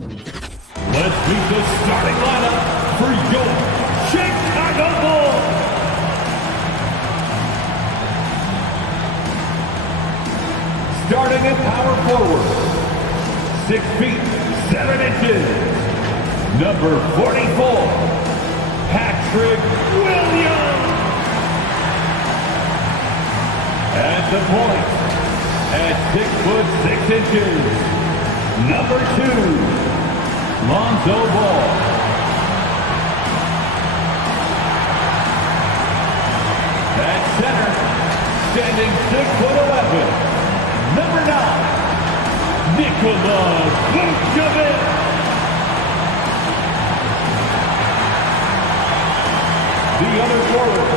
Let's meet the starting lineup for your Chicago Bulls. Starting at power forward, 6 feet, 7 inches, number 44, Patrick Williams. At the point, at 6 foot 6 inches, number 2, Lonzo Ball. At center, standing 6 foot 11, number 9, Nikola Vucevic. The other forward,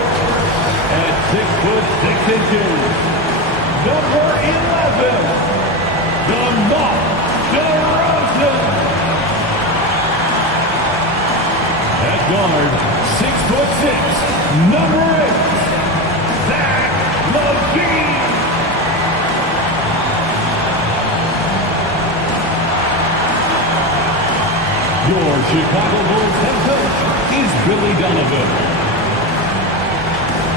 at 6 foot 6 inches, number 11, DeMar DeRozan. At guard, 6 foot 6, number 8, Zach LaVine. Your Chicago Bulls head coach is Billy Donovan.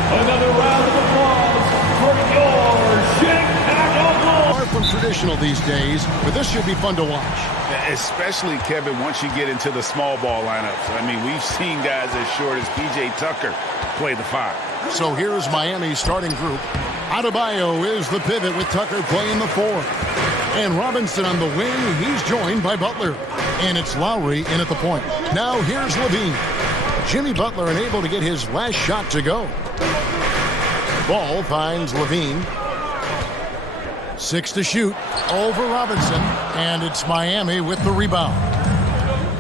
Another round of applause for your Chicago Bulls. Far from traditional these days, but this should be fun to watch. Especially, Kevin, once you get into the small ball lineups. I mean, we've seen guys as short as P.J. Tucker play the 5. So here's Miami's starting group. Adebayo is the pivot with Tucker playing the 4. And Robinson on the wing. He's joined by Butler. And it's Lowry in at the point. Now here's LaVine. Jimmy Butler unable to get his last shot to go. Ball finds LaVine. 6 to shoot over Robinson, and it's Miami with the rebound.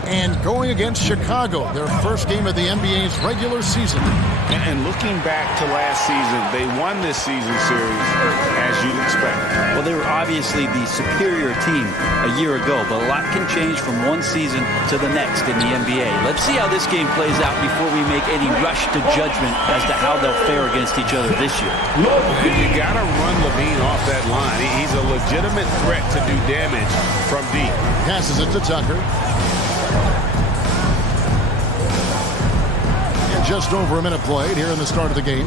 And going against Chicago, their first game of the NBA's regular season. And looking back to last season, they won this season series as you'd expect. Well, they were obviously the superior team a year ago, but a lot can change from one season to the next in the NBA. Let's see how this game plays out before we make any rush to judgment as to how they'll fare against each other this year. You got to run LaVine off that line. He's a legitimate threat to do damage from deep. Passes it to Tucker. Just over a minute played here in the start of the game.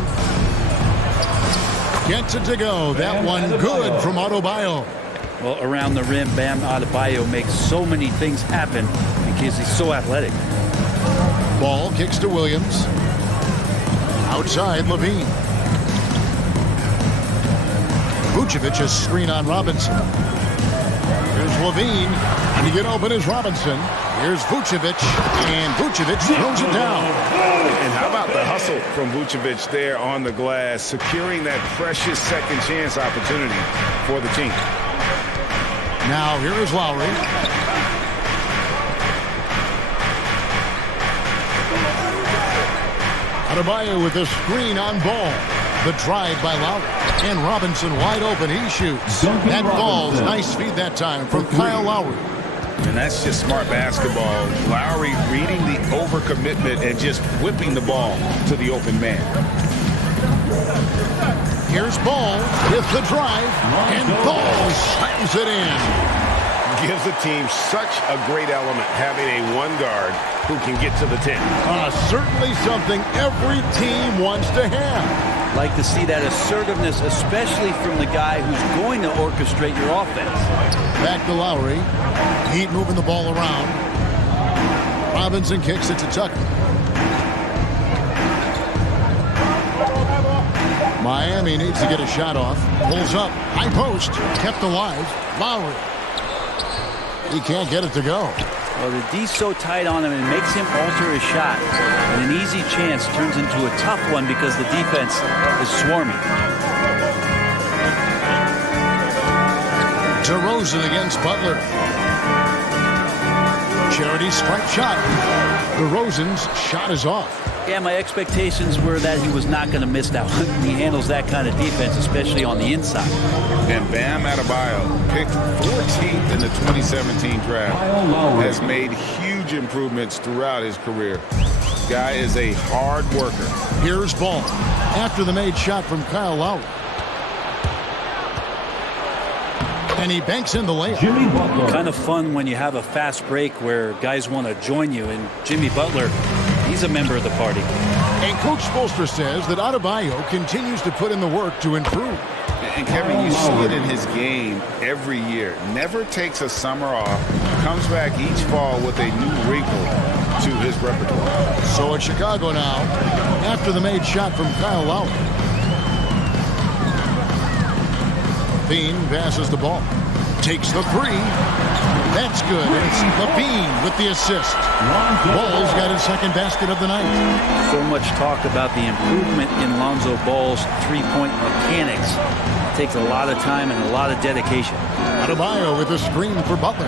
Gets it to go. That one good from Adebayo. Well, around the rim, Bam Adebayo makes so many things happen because he's so athletic. Ball kicks to Williams. Outside, LaVine. Vucevic is screen on Robinson. Here's LaVine. And to get open is Robinson. Here's Vucevic. And Vucevic throws it down. And how about the hustle from Vucevic there on the glass, securing that precious second chance opportunity for the team. Now here is Lowry. Adebayo with the screen on Ball. The drive by Lowry. And Robinson wide open. He shoots. That falls. Nice feed that time from Kyle Lowry. And that's just smart basketball. Lowry reading the overcommitment and just whipping the ball to the open man. Here's Ball with the drive. And Ball slams it in. Gives the team such a great element having a 1 guard who can get to the 10. Certainly something every team wants to have. Like to see that assertiveness, especially from the guy who's going to orchestrate your offense. Back to Lowry. Heat moving the ball around. Robinson kicks it to Tucker. Miami needs to get a shot off. Pulls up. High post. Kept alive. Lowry. He can't get it to go. Well, the D's so tight on him, it makes him alter his shot. And an easy chance turns into a tough one because the defense is swarming. DeRozan against Butler. Charity stripe shot. DeRozan's shot is off. Yeah, my expectations were that he was not going to miss that one. He handles that kind of defense, especially on the inside. And Bam Adebayo, picked 14th in the 2017 draft, has made huge improvements throughout his career. Guy is a hard worker. Here's Ball after the made shot from Kyle Lowry. And he banks in the layup. Jimmy Butler. Kind of fun when you have a fast break where guys want to join you. And Jimmy Butler, he's a member of the party. And Coach Spoelstra says that Adebayo continues to put in the work to improve. And Kevin, you see it in his game every year. Never takes a summer off. Comes back each fall with a new wrinkle to his repertoire. So it's Chicago now after the made shot from Kyle Lowry. Bean passes the ball. Takes the three. That's good. And it's LaVine with the assist. Ball's got his second basket of the night. So much talk about the improvement in Lonzo Ball's three-point mechanics. It takes a lot of time and a lot of dedication. Adebayo with a screen for Butler.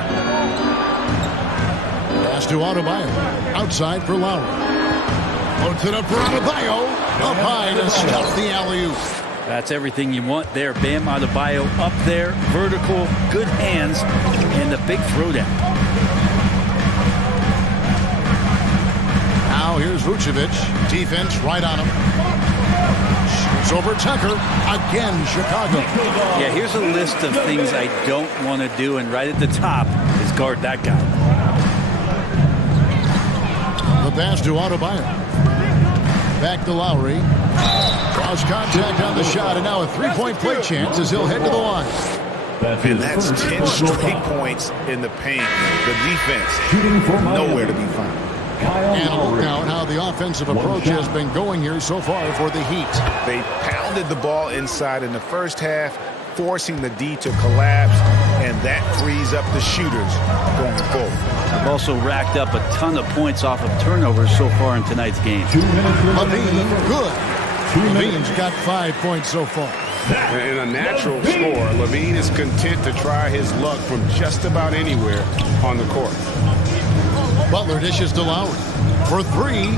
Pass to Adebayo. Outside for Lowry. Floats it up for Adebayo. Up high to stuff the alley-oop. That's everything you want there. Bam Adebayo up there, vertical, good hands, and the big throwdown. Now here's Vucevic. Defense right on him. Shoots over Tucker. Again, Chicago. Yeah, here's a list of things I don't want to do, and right at the top is guard that guy. The pass to Adebayo. Back to Lowry. Cross contact on the shot, and now a three-point play chance as he'll head to the line. And that's 10 straight points in the paint. The defense nowhere to be found. And look now at how the offensive approach has been going here so far for the Heat. They pounded the ball inside in the first half, forcing the D to collapse, and that frees up the shooters going forward. They've also racked up a ton of points off of turnovers so far in tonight's game. LaVine, good. LaVine's got 5 points so far. And a natural score, LaVine is content to try his luck from just about anywhere on the court. Butler dishes to Lowry for three.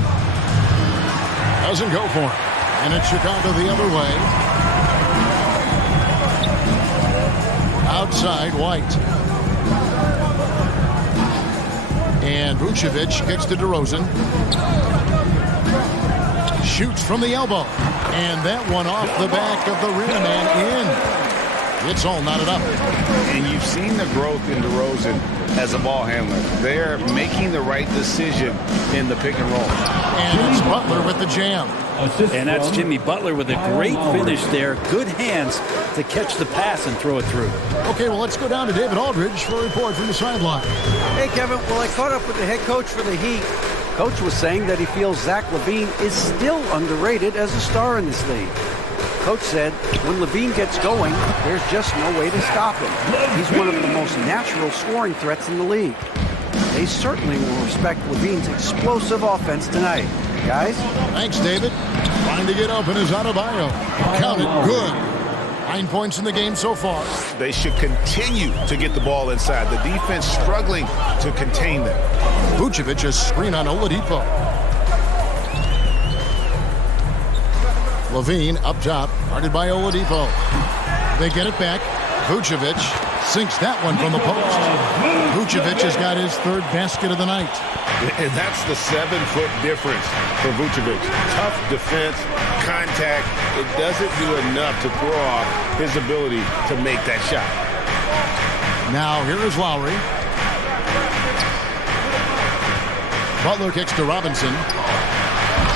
Doesn't go for it. And it's Chicago the other way. Outside, White. And Vucevic kicks to DeRozan. Shoots from the elbow. And that one off the back of the rim and in. It's all knotted up. And you've seen the growth in DeRozan as a ball handler. They're making the right decision in the pick and roll. And it's Butler with the jam. And that's Jimmy Butler with a great finish there. Good hands to catch the pass and throw it through. Okay, well, let's go down to David Aldridge for a report from the sideline. Hey, Kevin. Well, I caught up with the head coach for the Heat. Coach was saying that he feels Zach LaVine is still underrated as a star in this league. Coach said when LaVine gets going, there's just no way to stop him. He's one of the most natural scoring threats in the league. They certainly will respect LaVine's explosive offense tonight. Guys? Thanks, David. Trying to get open is Adebayo. Counted. Good. 9 points in the game so far. They should continue to get the ball inside. The defense struggling to contain them. Vucevic a screen on Oladipo. LaVine up top, guarded by Oladipo. They get it back. Vucevic sinks that one from the post. Vucevic has got his third basket of the night. And that's the 7-foot difference for Vucevic. Tough defense, contact. It doesn't do enough to throw off his ability to make that shot. Now here is Lowry. Butler kicks to Robinson.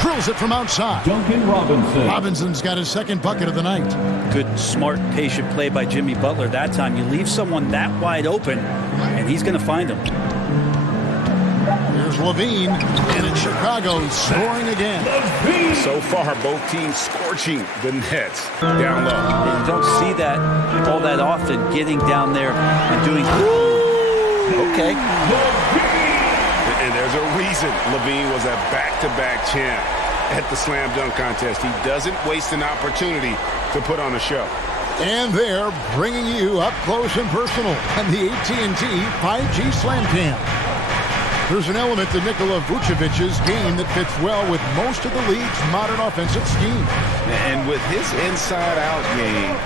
Drills it from outside. Duncan Robinson. Robinson's got his second bucket of the night. Good, smart, patient play by Jimmy Butler that time. You leave someone that wide open, and he's going to find him. Here's LaVine, and it's Chicago scoring again. So far, both teams scorching the nets down low. You don't see that all that often, getting down there and doing, okay. And there's a reason LaVine was a back-to-back champ at the slam dunk contest. He doesn't waste an opportunity to put on a show. And they're bringing you up close and personal on the AT&T 5G Slam Cam. There's an element to Nikola Vucevic's game that fits well with most of the league's modern offensive scheme. And with his inside-out game,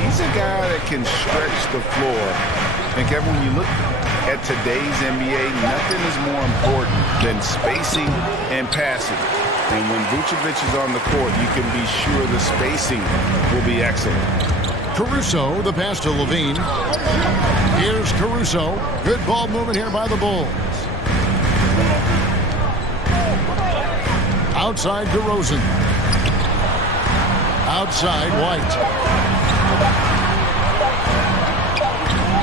he's a guy that can stretch the floor. And Kevin, when you look at today's NBA, nothing is more important than spacing and passing. And when Vucevic is on the court, you can be sure the spacing will be excellent. Caruso, the pass to Levine. Here's Caruso. Good ball movement here by the Bulls. Outside DeRozan. Outside White.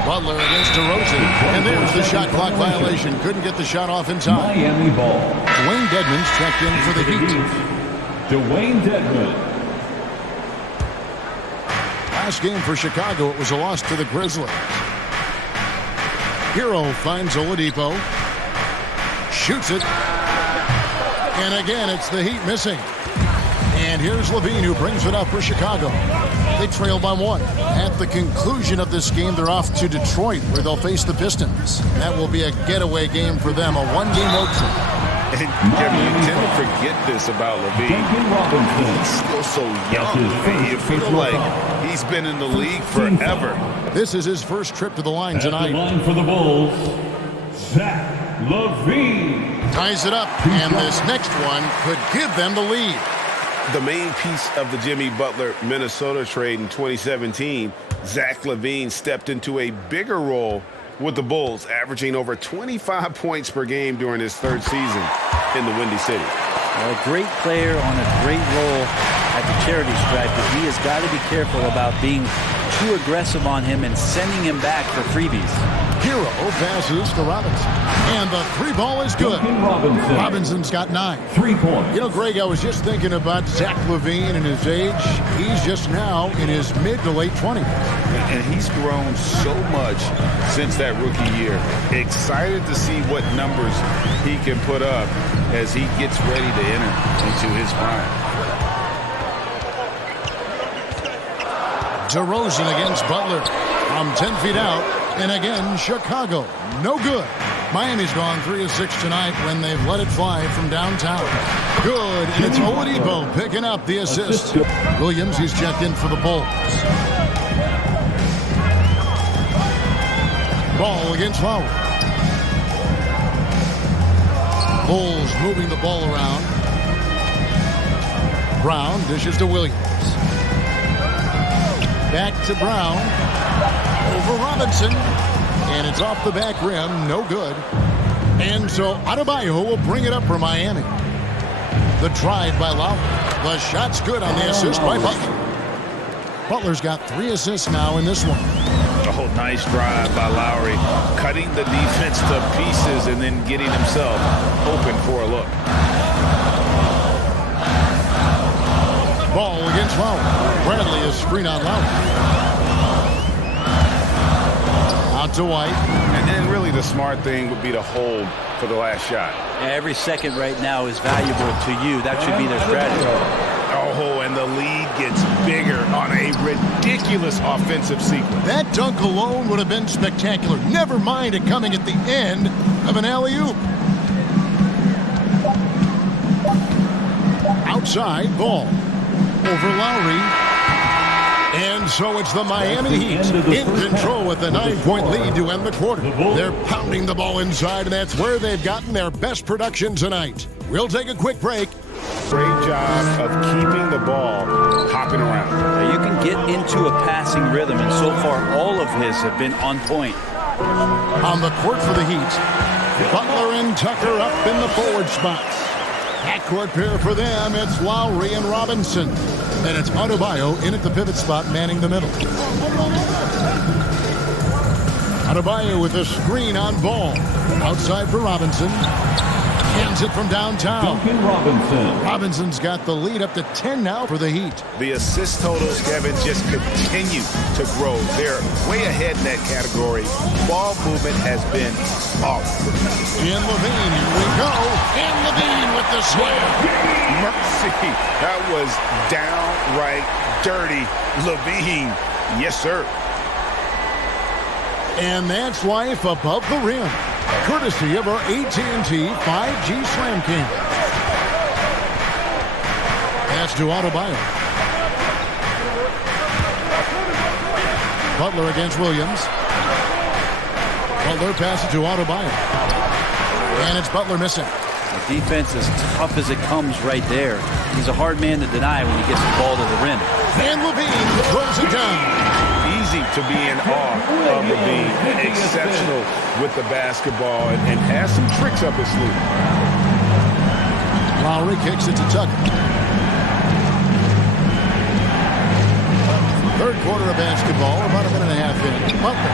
Butler against DeRozan. And there's the shot clock violation. Couldn't get the shot off in time. Miami ball. Dwayne Dedmon's checked in for the Heat. Dwayne Dedmon. Last game for Chicago, it was a loss to the Grizzlies. Hero finds Oladipo. Shoots it. And again, it's the Heat missing. And here's Levine who brings it up for Chicago. They trail by 1. At the conclusion of this game, they're off to Detroit, where they'll face the Pistons. That will be a getaway game for them, a one-game road trip. And Kevin, you tend to forget this about Levine. He's still so young. You feel like he's been in the league forever. This is his first trip to the line tonight. At the line for the Bulls, Zach LaVine. Ties it up, and this next one could give them the lead. The main piece of the Jimmy Butler Minnesota trade in 2017, Zach LaVine stepped into a bigger role with the Bulls, averaging over 25 points per game during his third season in the Windy City. A great player on a great role at the charity stripe, but he has got to be careful about being too aggressive on him and sending him back for freebies. Hero passes to Robinson. And the 3 ball is good. Robinson's got 9. 3 points. You know, Greg, I was just thinking about Zach LaVine and his age. He's just now in his mid to late 20s. And he's grown so much since that rookie year. Excited to see what numbers he can put up as he gets ready to enter into his prime. DeRozan against Butler from 10 feet out. And again, Chicago, no good. Miami's gone 3 of 6 tonight when they've let it fly from downtown. Good, and it's Oladipo picking up the assist. Williams, he's checked in for the Bulls. Ball against Lowry. Bulls moving the ball around. Brown dishes to Williams. Back to Brown. Over Robinson. And it's off the back rim. No good. And so Adebayo will bring it up for Miami. The drive by Lowry. The shot's good on the assist by Butler. Butler's got 3 assists now in this one. Oh, nice drive by Lowry. Cutting the defense to pieces and then getting himself open for a look. Ball against Lowry. Bradley is screen on Lowry. Out to White. And then really the smart thing would be to hold for the last shot. Yeah, every second right now is valuable to you. That should be their strategy. Oh, and the lead gets bigger on a ridiculous offensive sequence. That dunk alone would have been spectacular. Never mind it coming at the end of an alley-oop. Outside, ball. Over Lowry. And so it's the Miami Heat in control with a 9-point lead to end the quarter. They're pounding the ball inside, and that's where they've gotten their best production tonight. We'll take a quick break. Great job of keeping the ball hopping around. You can get into a passing rhythm, and so far all of his have been on point. On the court for the Heat, Butler and Tucker up in the forward spots. Backcourt pair for them, it's Lowry and Robinson. And it's Adebayo in at the pivot spot, manning the middle. Adebayo with a screen on ball. Outside for Robinson. Hands it from downtown. Robinson's got the lead up to 10 now for the Heat. The assist totals, Kevin, just continue to grow. They're way ahead in that category. Ball movement has been off. And Levine, here we go. And Levine with the slam. Mercy, that was downright dirty. Levine, yes, sir. And that's life above the rim. Courtesy of our AT&T 5G Slam King. Pass to Adebayo. Butler against Williams. Butler passes to Adebayo. And it's Butler missing. The defense is tough as it comes right there. He's a hard man to deny when he gets the ball to the rim. And Levine throws it down. Easy to be in awe of Levine. Exceptional with the basketball and has some tricks up his sleeve. Lowry kicks it to Tucker. Third quarter of basketball, about a minute and a half in. Butler.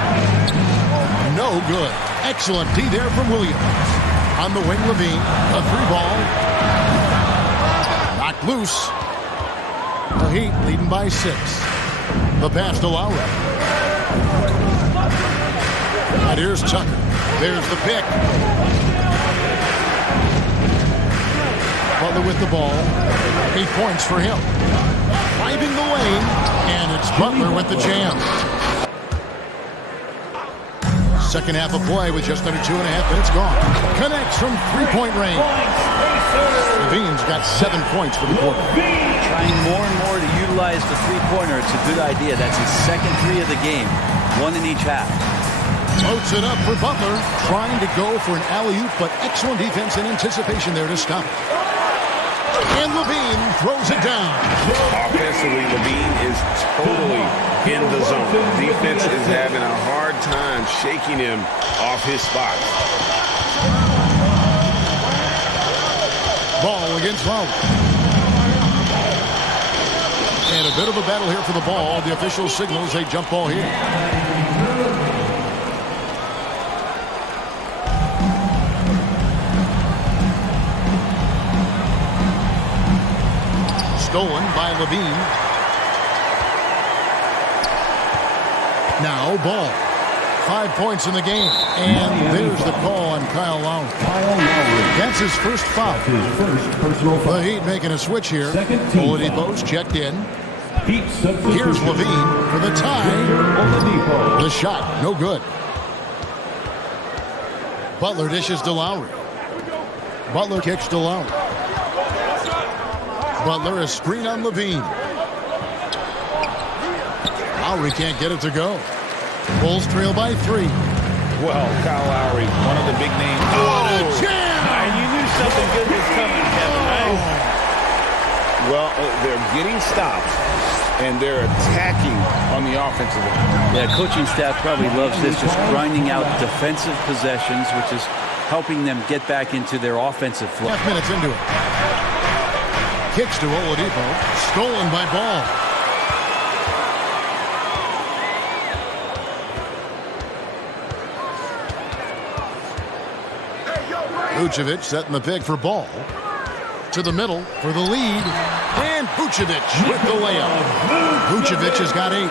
No good. Excellent D there from Williams. On the wing, Levine. A three ball. Knocked loose. The Heat leading by 6. The pass to Lowry. And here's Tucker. There's the pick. Butler with the ball. 8 points for him. Driving the lane. And it's Butler with the jam. Second half of play with just under 2.5 minutes gone. Connects from three-point range. Levine's got 7 points for the quarter. Trying more and more to utilize the three-pointer. It's a good idea. That's his second 3 of the game. 1 in each half. Loads it up for Butler. Trying to go for an alley-oop, but excellent defense and anticipation there to stop it. And Levine throws it down. Offensively, Levine is totally in the zone. Defense is having a hard time shaking him off his spot. Ball against Lowry. And a bit of a battle here for the ball. The official signals a jump ball here. Stolen by Levine. Now ball. 5 points in the game. And there's the call on Kyle Lowry. That's his first foul. The Heat making a switch here. Oladipo's checked in. Here's Levine for the tie. The shot, no good. Butler dishes to Lowry. Butler kicks to Lowry. Butler, a screen on Levine. Lowry can't get it to go. Bulls trail by 3. Well, Kyle Lowry, one of the big names. Oh, jam! You knew something good was coming, Kevin, right? Well, they're getting stops, and they're attacking on the offensive end. Yeah, coaching staff probably loves this, just grinding out defensive possessions, which is helping them get back into their offensive flow. 5 minutes into it. Kicks to Oladipo. Stolen by Ball. Vucevic setting the pick for Ball. To the middle for the lead. And Vucevic with the layup. Vucevic has got 8.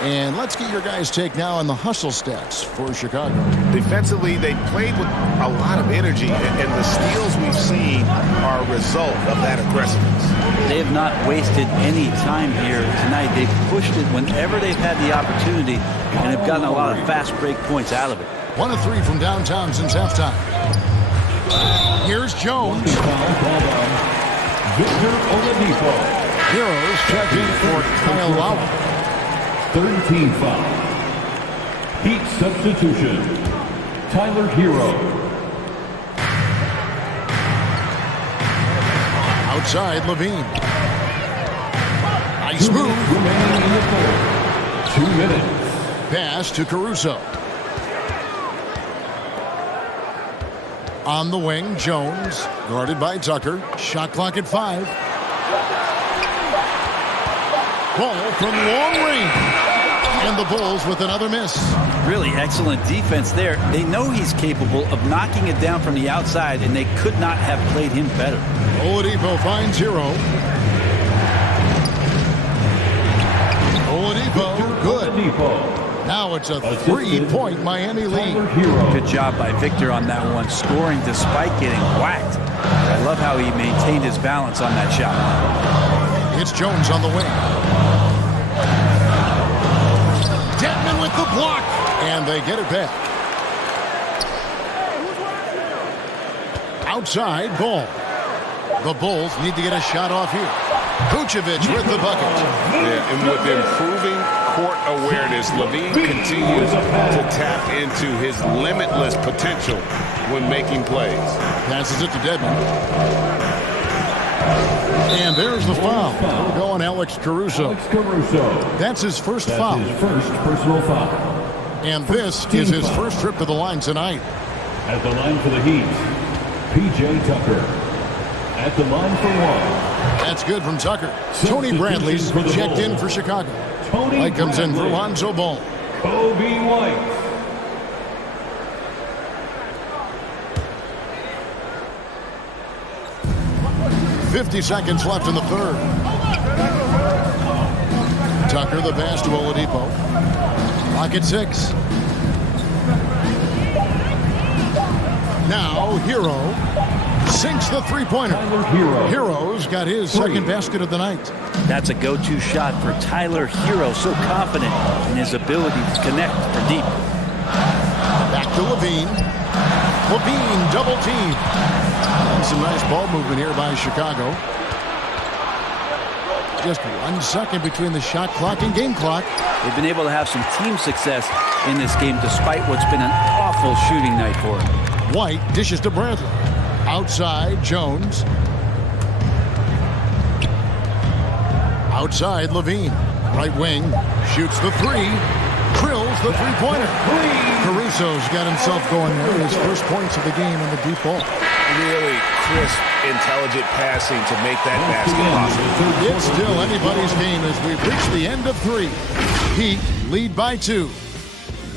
And let's get your guys' take now on the hustle stats for Chicago. Defensively, they played with a lot of energy, and the steals we've seen are a result of that aggressiveness. They have not wasted any time here tonight. They've pushed it whenever they've had the opportunity and have gotten a lot of fast break points out of it. 1 of 3 from downtown since halftime. Here's Jones. Victor Oladipo. Heroes check in for Kyle Lowry. Third team foul. Heat substitution. Tyler Hero. Outside, Levine. Nice move. Remaining in the fourth. 2 minutes. Pass to Caruso. On the wing, Jones. Guarded by Tucker. Shot clock at 5. Ball from long range. And the Bulls with another miss. Really excellent defense there. They know he's capable of knocking it down from the outside, and they could not have played him better. Oladipo finds Hero. Oladipo, good. Now it's a 3-point Miami lead. Good job by Victor on that one, scoring despite getting whacked. I love how he maintained his balance on that shot. It's Jones on the wing. Dedmon with the block. And they get it back. Outside, Ball. The Bulls need to get a shot off here. Vucevic with the bucket. Yeah, and with improving court awareness, Levine continues to tap into his limitless potential when making plays. Passes it to Dedmon. And there's the foul. We're going Alex Caruso. That's his first foul. His first personal foul. And this is his first trip to the line tonight. At the line for the Heat, P.J. Tucker. At the line for one. That's good from Tucker. Tony Bradley's checked in for Chicago. White comes in for Lonzo Ball. Kobe White. 50 seconds left in the third. Tucker, the pass to Oladipo. Clock at 6. Now, Hero sinks the three-pointer. Hero's got his second basket of the night. That's a go-to shot for Tyler Hero. So confident in his ability to connect for deep. Back to Levine. Levine double team. And some nice ball movement here by Chicago. Just 1 second between the shot clock and game clock. They've been able to have some team success in this game despite what's been an awful shooting night for them. White dishes to Bradley. Outside, Jones. Outside, Levine. Right wing. Shoots the three. Drills the three-pointer. Caruso's got himself going there. His first points of the game on the deep ball. Really crisp, intelligent passing to make that basket possible. It's still anybody's game as we've reached the end of 3. Heat lead by 2.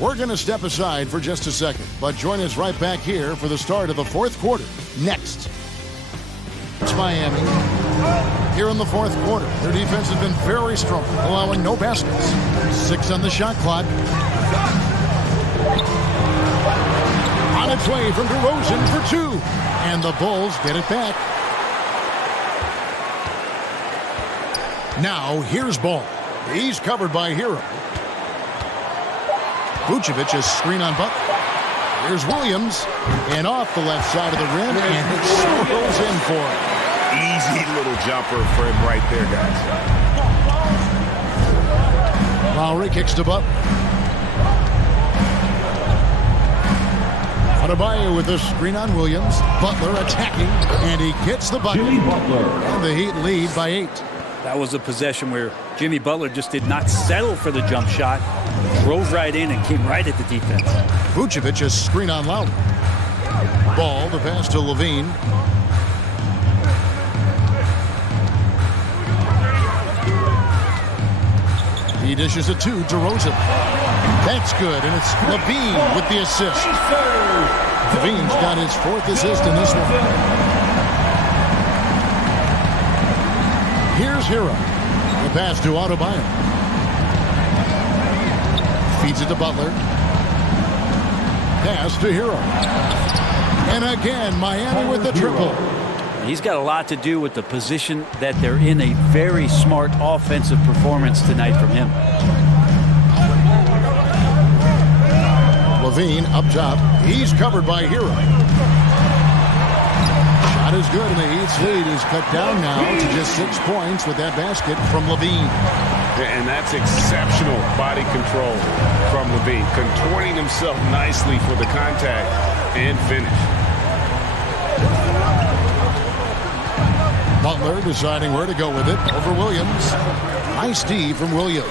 We're going to step aside for just a second, but join us right back here for the start of the fourth quarter. Next. It's Miami. Here in the fourth quarter, their defense has been very strong, allowing no baskets. 6 on the shot clock. On its way from DeRozan for 2. And the Bulls get it back. Now, here's Ball. He's covered by Hero. Vucevic is screen on Butler. Here's Williams. And off the left side of the rim, and it swirls in for him. Easy little jumper for him right there, guys. Lowry kicks to Butler. Adebayo with a screen on Williams. Butler attacking, and he gets the bucket. Jimmy Butler. And the Heat lead by 8. That was a possession where Jimmy Butler just did not settle for the jump shot. Drove right in and came right at the defense. Vucevic is screen on Lowry. Ball, the pass to Levine. He dishes it to DeRozan. That's good, and it's Levine with the assist. Levine's got his 4th assist in this one. Here's Hero. The pass to Adebayo. Feeds it to Butler. Pass to Hero. And again, Miami with the triple. He's got a lot to do with the position that they're in. A very smart offensive performance tonight from him. Levine up top. He's covered by Hero. Shot is good, and the Heat's lead is cut down now to just 6 points with that basket from Levine. And that's exceptional body control from Levine, contorting himself nicely for the contact and finish. Butler deciding where to go with it over Williams. Nice D from Williams.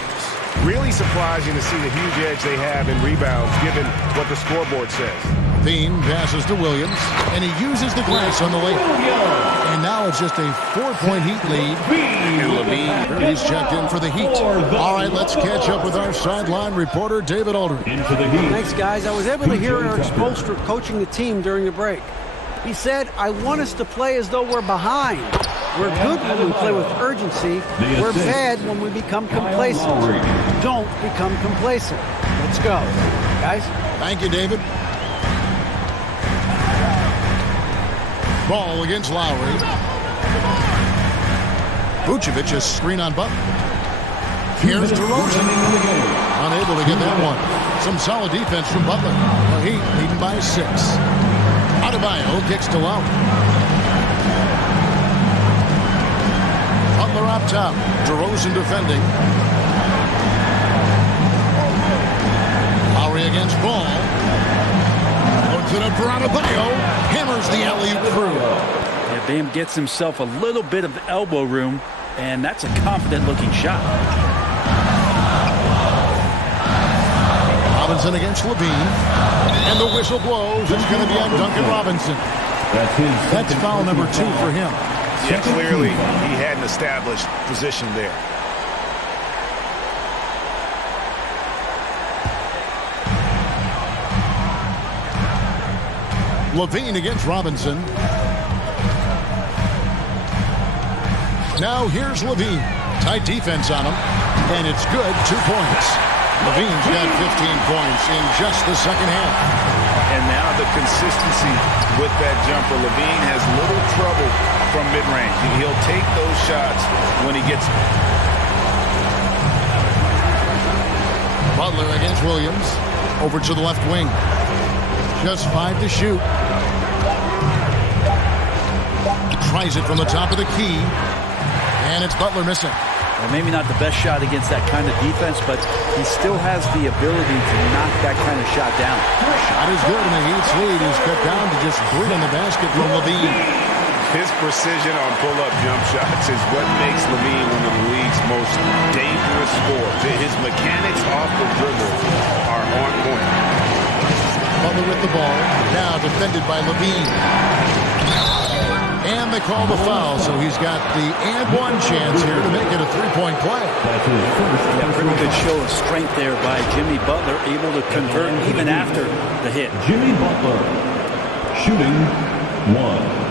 Really surprising to see the huge edge they have in rebounds given what the scoreboard says. Levine passes to Williams, and he uses the glass on the layup. And now it's just a 4-point Heat lead. And Levine, he's checked in for the Heat. All right, let's catch up with our sideline reporter, David Aldridge. Thanks, guys. I was able to hear Eric Spoelstra coaching the team during the break. He said, I want us to play as though we're behind. We're good when we play with urgency. We're bad when we become complacent. Don't become complacent. Let's go. Guys? Thank you, David. Ball against Lowry. Vucevic is screen on Butler. Here's DeRozan. Unable to get that one. Some solid defense from Butler. The Heat leading by 6. Adebayo kicks to Lowry. Butler up top. DeRozan defending. Lowry against Ball. Puts it up for Adebayo. Hammers the alley-oop through. Yeah, Bam gets himself a little bit of elbow room, and that's a confident-looking shot. Robinson against Levine. And the whistle blows. It's going to be on Duncan Robinson. That's foul number 2 for him. Yeah, clearly he hadn't established position there. Levine against Robinson. Now here's Levine. Tight defense on him. And it's good. 2 points. Levine's got 15 points in just the second half. And now the consistency with that jumper. Levine has little trouble from mid-range. He'll take those shots when he gets them. Butler against Williams. Over to the left wing. Just 5 to shoot. Tries it from the top of the key. And it's Butler missing. Well, maybe not the best shot against that kind of defense, but he still has the ability to knock that kind of shot down. Shot is good, and the Heat's lead is cut down to just 3 on the basket from Levine. His precision on pull-up jump shots is what makes Levine one of the league's most dangerous scorers. His mechanics off the dribble are on point. Butler with the ball. Now defended by Levine. And they call the foul, so he's got the and one chance here to make it a 3-point play. Yeah, pretty good show of strength there by Jimmy Butler, able to convert even after the hit. Jimmy Butler, shooting 1.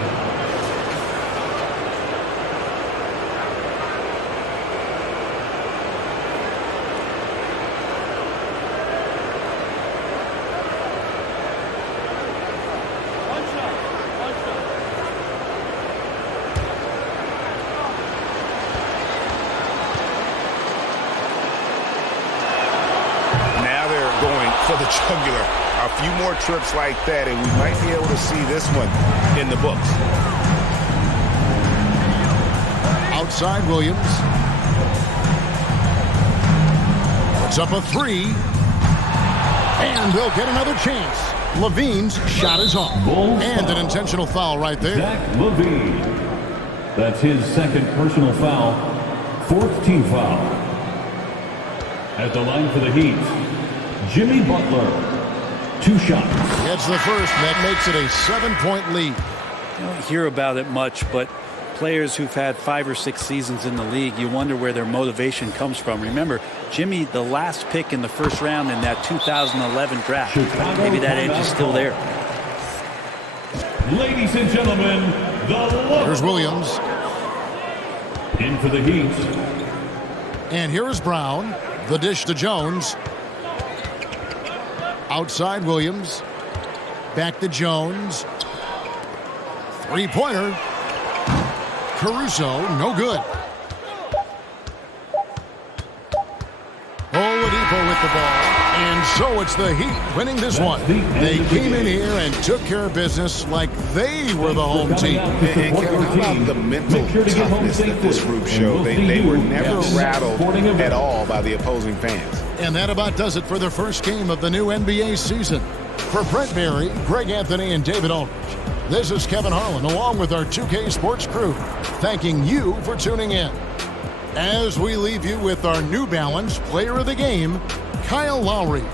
For the jugular. A few more trips like that, and we might be able to see this one in the books. Outside Williams. Puts up a 3. And they'll get another chance. Levine's shot is off. And an intentional foul right there. Zach Levine. That's his second personal foul. 4th team foul. At the line for the Heat, Jimmy Butler, 2 shots. Gets the first, and that makes it a 7-point lead. You don't hear about it much, but players who've had 5 or 6 seasons in the league, you wonder where their motivation comes from. Remember, Jimmy, the last pick in the first round in that 2011 draft. Maybe that edge is still there. Ladies and gentlemen, here's Williams. In for the Heat. And here is Brown. The dish to Jones. Outside Williams. Back to Jones. 3-pointer. Caruso, no good. Oladipo with the ball. And so it's the Heat winning this one. They came in here and took care of business like they were the home team. And Kevin, how about the mental toughness that this group showed? They were never rattled at all by the opposing fans. And that about does it for the first game of the new NBA season. For Brent Berry, Greg Anthony, and David Aldridge, this is Kevin Harlan along with our 2K Sports crew, thanking you for tuning in. As we leave you with our New Balance Player of the Game, Kyle Lowry.